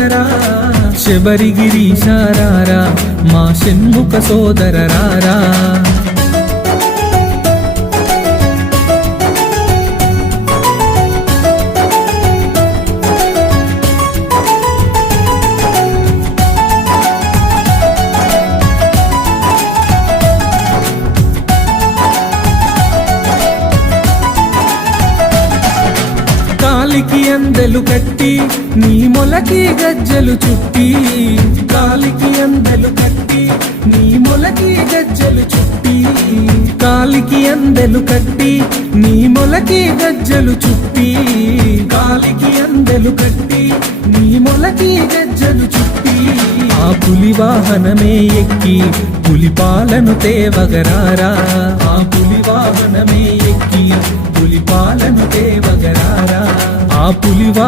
పొగరా శబరిగిరీశారారా మా షణ్ముఖ సోదరరారా కాలికి అందెలు కట్టి నీ మొలకి గజ్జలు చుట్టి కాలికి అందెలు కట్టి నీ మొలకి గజ్జలు చుట్టి కాలికి అందెలు కట్టి నీ మొలకి గజ్జలు చుట్టి కాలికి అందెలు కట్టి నీ మొలకి గజ్జలు చుట్టి ఆ పులి వాహనమే ఎక్కి పులిపాలను తేవగరారా ఆ పులి వాహనమే ఎక్కి పులిపాలను తేవగరారా ఆ పులివా